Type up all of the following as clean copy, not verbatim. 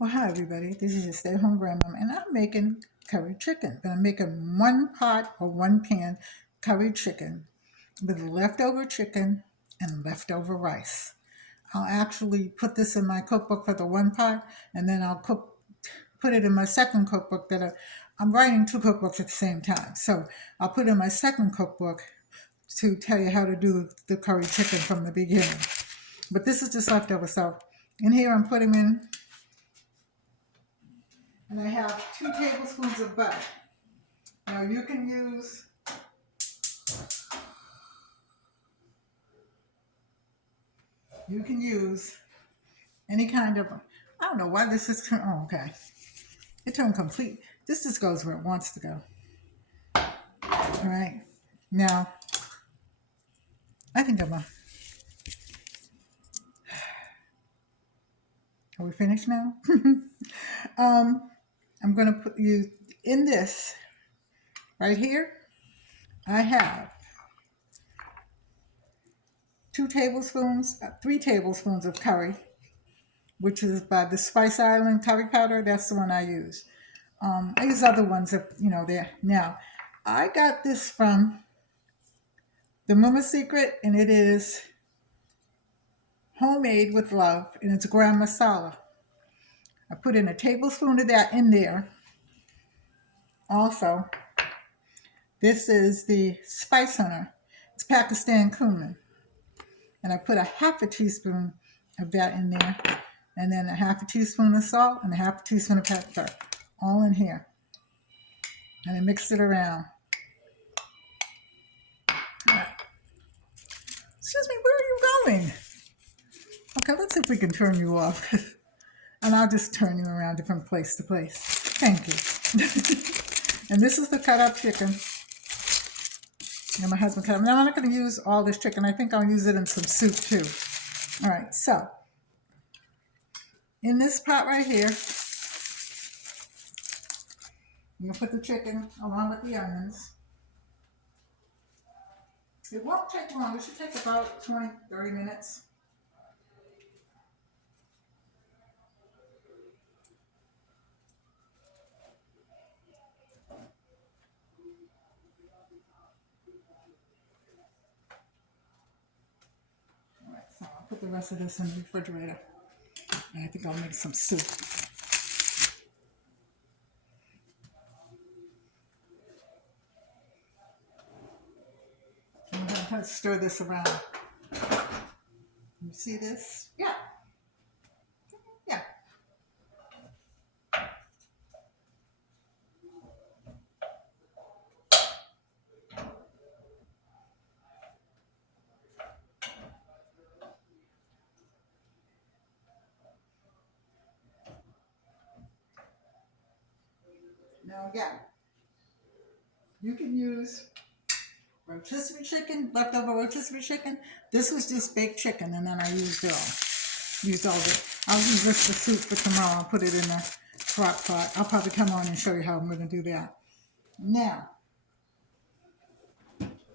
Well, hi everybody. This is your stay-at-home grandma, and I'm making curry chicken. But I'm making one pot or one pan curry chicken with leftover chicken and leftover rice. I'll actually put this in my cookbook for the one pot, and then put it in my second cookbook I'm writing two cookbooks at the same time. So I'll put in my second cookbook to tell you how to do the curry chicken from the beginning. But this is just leftover. So in here I'm putting in, and I have 2 tablespoons of butter. Now you can use any kind of, I don't know why this is oh okay. It turned complete. This just goes where it wants to go. All right. Now I think are we finished now? I'm gonna put you in this right here. I have 3 tablespoons of curry, which is by the Spice Island curry powder. That's the one I use. I use other ones if there. Now, I got this from the Mama Secret, and it is homemade with love, and it's gram masala. I put in a tablespoon of that in there. Also, this is the Spice Hunter. It's Pakistan cumin, and I put a half a teaspoon of that in there, and then a half a teaspoon of salt and a half a teaspoon of pepper, all in here, and I mix it around. Excuse me, where are you going? Okay, let's see if we can turn you off. And I'll just turn you around from place to place. Thank you. And this is the cut up chicken. And my husband cut up. Now I'm not going to use all this chicken. I think I'll use it in some soup too. All right, so in this pot right here, you'll put the chicken along with the onions. It won't take long. It should take about 20, 30 minutes. All right, so I'll put the rest of this in the refrigerator. And I think I'll make some soup. I'm going to stir this around. You see this? Yeah, yeah. Now again, you can use rotisserie chicken, leftover rotisserie chicken. This was just baked chicken, and then I used it all. Used all the. I'll use this for soup for tomorrow. I'll put it in the crock pot. I'll probably come on and show you how I'm going to do that. Now,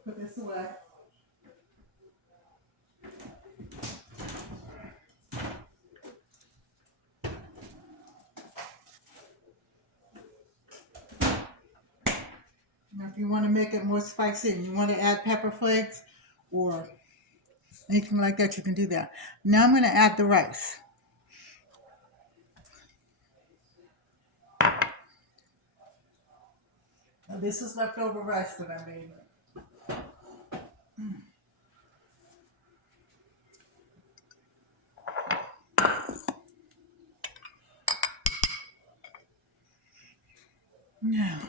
put this away. Now, if you want to make it more spicy and you want to add pepper flakes or anything like that, you can do that. Now I'm going to add the rice. Now, this is leftover rice that I made. Now,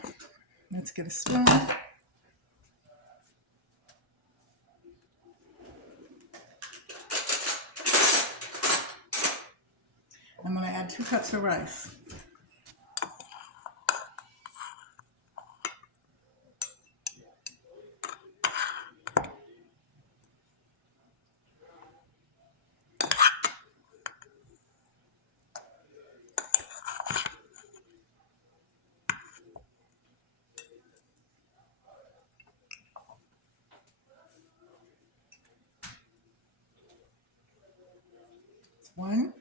let's get a spoon. I'm going to add 2 cups of rice. One,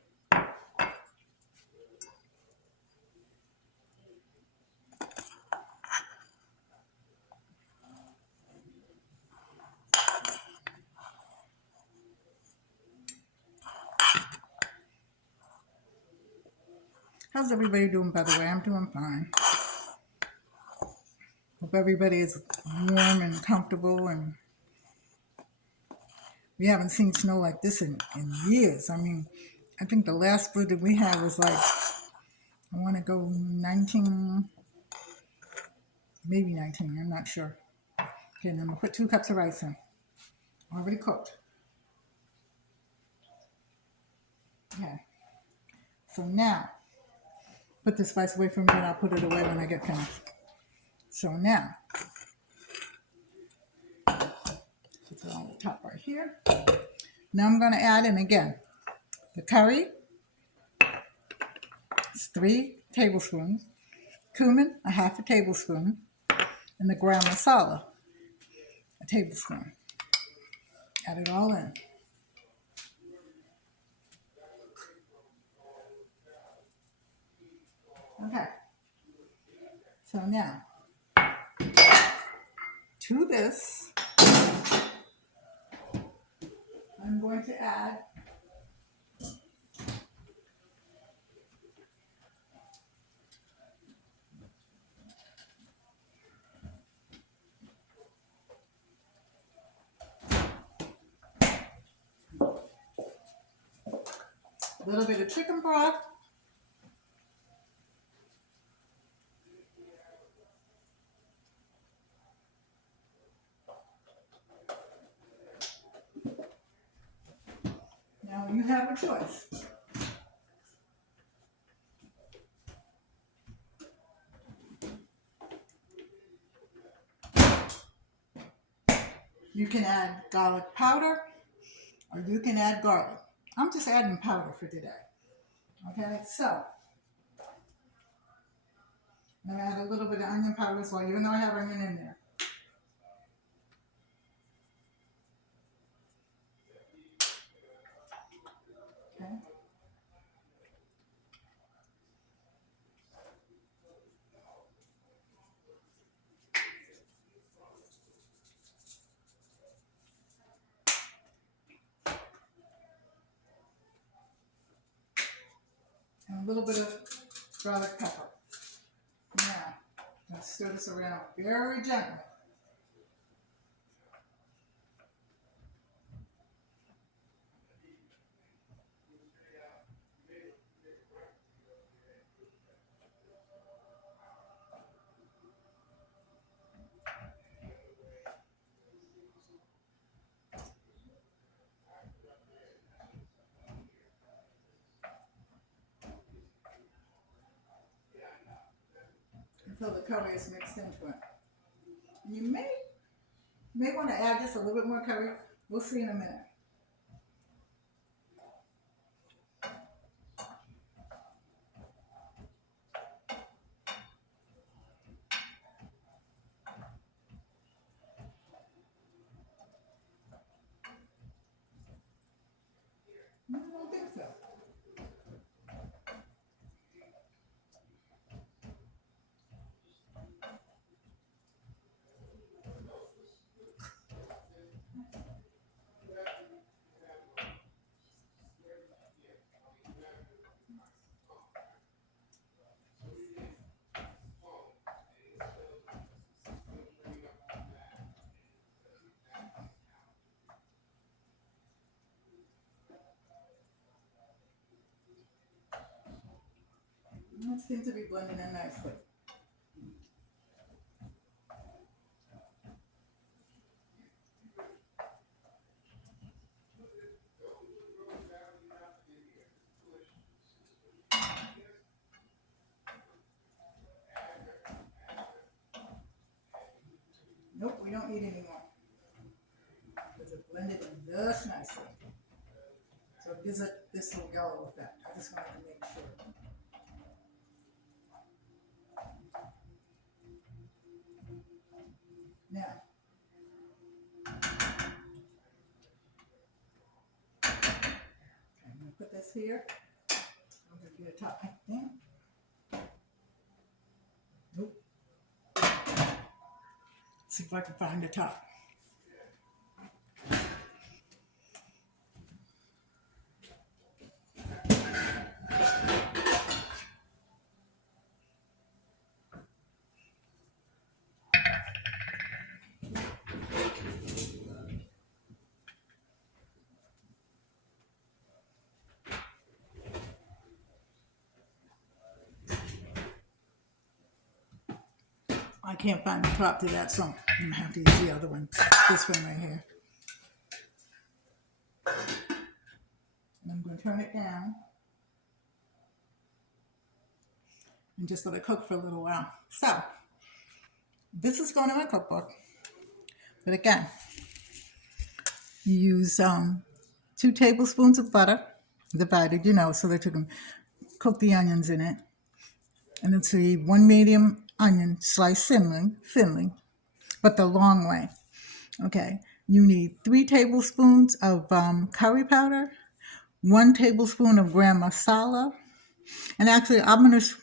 How's everybody doing, by the way? I'm doing fine. Hope everybody is warm and comfortable, and we haven't seen snow like this in years. I mean, I think the last blizzard we had was like, I want to go 19, maybe 19, I'm not sure. Okay, and I'm going to put 2 cups of rice in, already cooked. Okay, so now, put this rice away from me and I'll put it away when I get finished. So now, put it on the top right here. Now I'm going to add in again the curry. It's 3 tablespoons. Cumin, a half a tablespoon. And the ground masala, a tablespoon. Add it all in. Okay. So now, to this, I'm going to add a little bit of chicken broth. Now you have a choice. You can add garlic powder or you can add garlic. I'm just adding powder for today. Okay, so I'm going to add a little bit of onion powder as well, even though I have onion in there. Okay. And a little bit of garlic pepper. Now, let's stir this around very gently. Until the curry is mixed into it. You may want to add just a little bit more curry. We'll see in a minute. I don't think so. It seems to be blending in nicely. Nope, we don't need any more. Because it blended in just nicely. So it gives it this little yellow effect. I just wanted to make sure. Now, I'm going to put this here. I'm going to get a top thing. Nope. See if I can find the top. I can't find the top to that, so I'm gonna have to use the other one. This one right here. And I'm gonna turn it down and just let it cook for a little while. So this is going in my cookbook. But again, you use 2 tablespoons of butter, divided, so that you can cook the onions in it. And it's a 1 medium onion sliced thinly, but the long way. Okay. You need 3 tablespoons of curry powder, 1 tablespoon of gram masala. And actually, I'm going to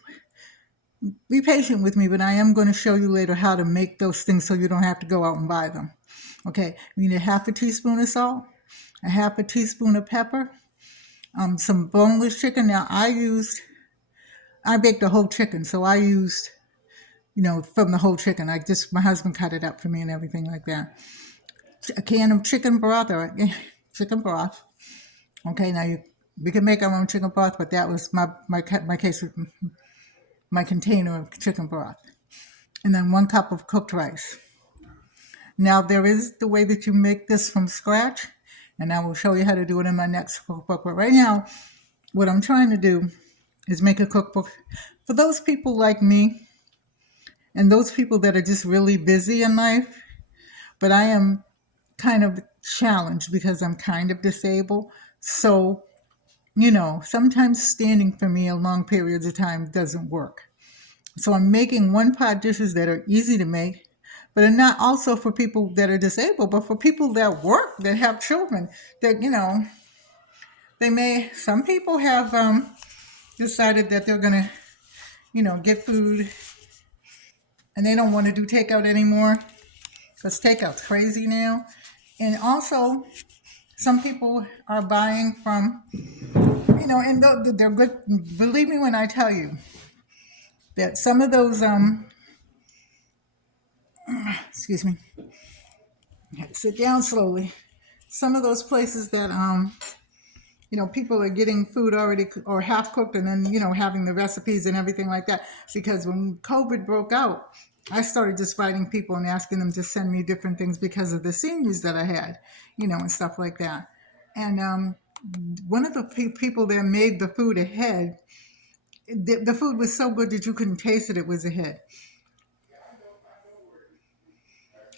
be patient with me, but I am going to show you later how to make those things so you don't have to go out and buy them. Okay. You need a 1/2 teaspoon of salt, a 1/2 teaspoon of pepper, some boneless chicken. Now, I baked a whole chicken, so I used, from the whole chicken. My husband cut it up for me and everything like that. A can of chicken broth or chicken broth. Okay, now we can make our own chicken broth, but that was my case with my container of chicken broth. And then 1 cup of cooked rice. Now, there is the way that you make this from scratch, and I will show you how to do it in my next cookbook. But right now, what I'm trying to do is make a cookbook for those people like me and those people that are just really busy in life. But I am kind of challenged because I'm kind of disabled. So, sometimes standing for me in long periods of time doesn't work. So I'm making 1-pot dishes that are easy to make, but are not also for people that are disabled, but for people that work, that have children, that, some people have decided that they're going to, get food and they don't want to do takeout anymore because takeout's crazy now. And also, some people are buying from, and they're good. Believe me when I tell you that some of those, excuse me, I had to sit down slowly. Some of those places that, people are getting food already or half cooked and then, having the recipes and everything like that. Because when COVID broke out, I started just writing people and asking them to send me different things because of the seniors that I had, and stuff like that. And one of the people that made the food ahead, the food was so good that you couldn't taste it. It was ahead.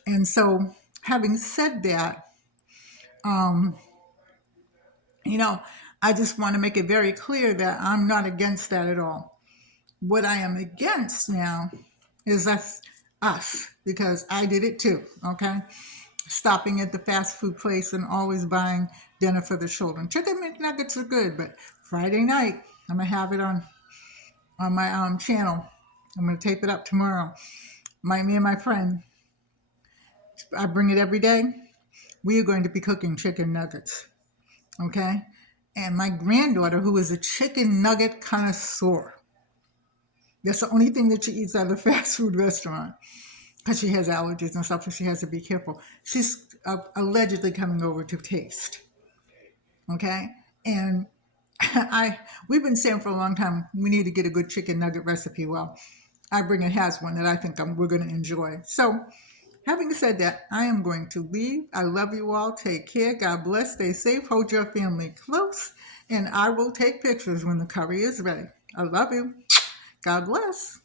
And so, having said that, I just want to make it very clear that I'm not against that at all. What I am against now is us, because I did it too, okay? Stopping at the fast food place and always buying dinner for the children. Chicken McNuggets are good, but Friday night, I'm going to have it on my channel. I'm going to tape it up tomorrow. Me and my friend, I bring it every day. We are going to be cooking chicken nuggets, okay? And my granddaughter, who is a chicken nugget connoisseur, that's the only thing that she eats at a fast food restaurant because she has allergies and stuff, so she has to be careful. She's allegedly coming over to taste, okay? And we've been saying for a long time, we need to get a good chicken nugget recipe. Well, it has one that I think we're going to enjoy. So, having said that, I am going to leave. I love you all. Take care. God bless. Stay safe. Hold your family close. And I will take pictures when the curry is ready. I love you. God bless.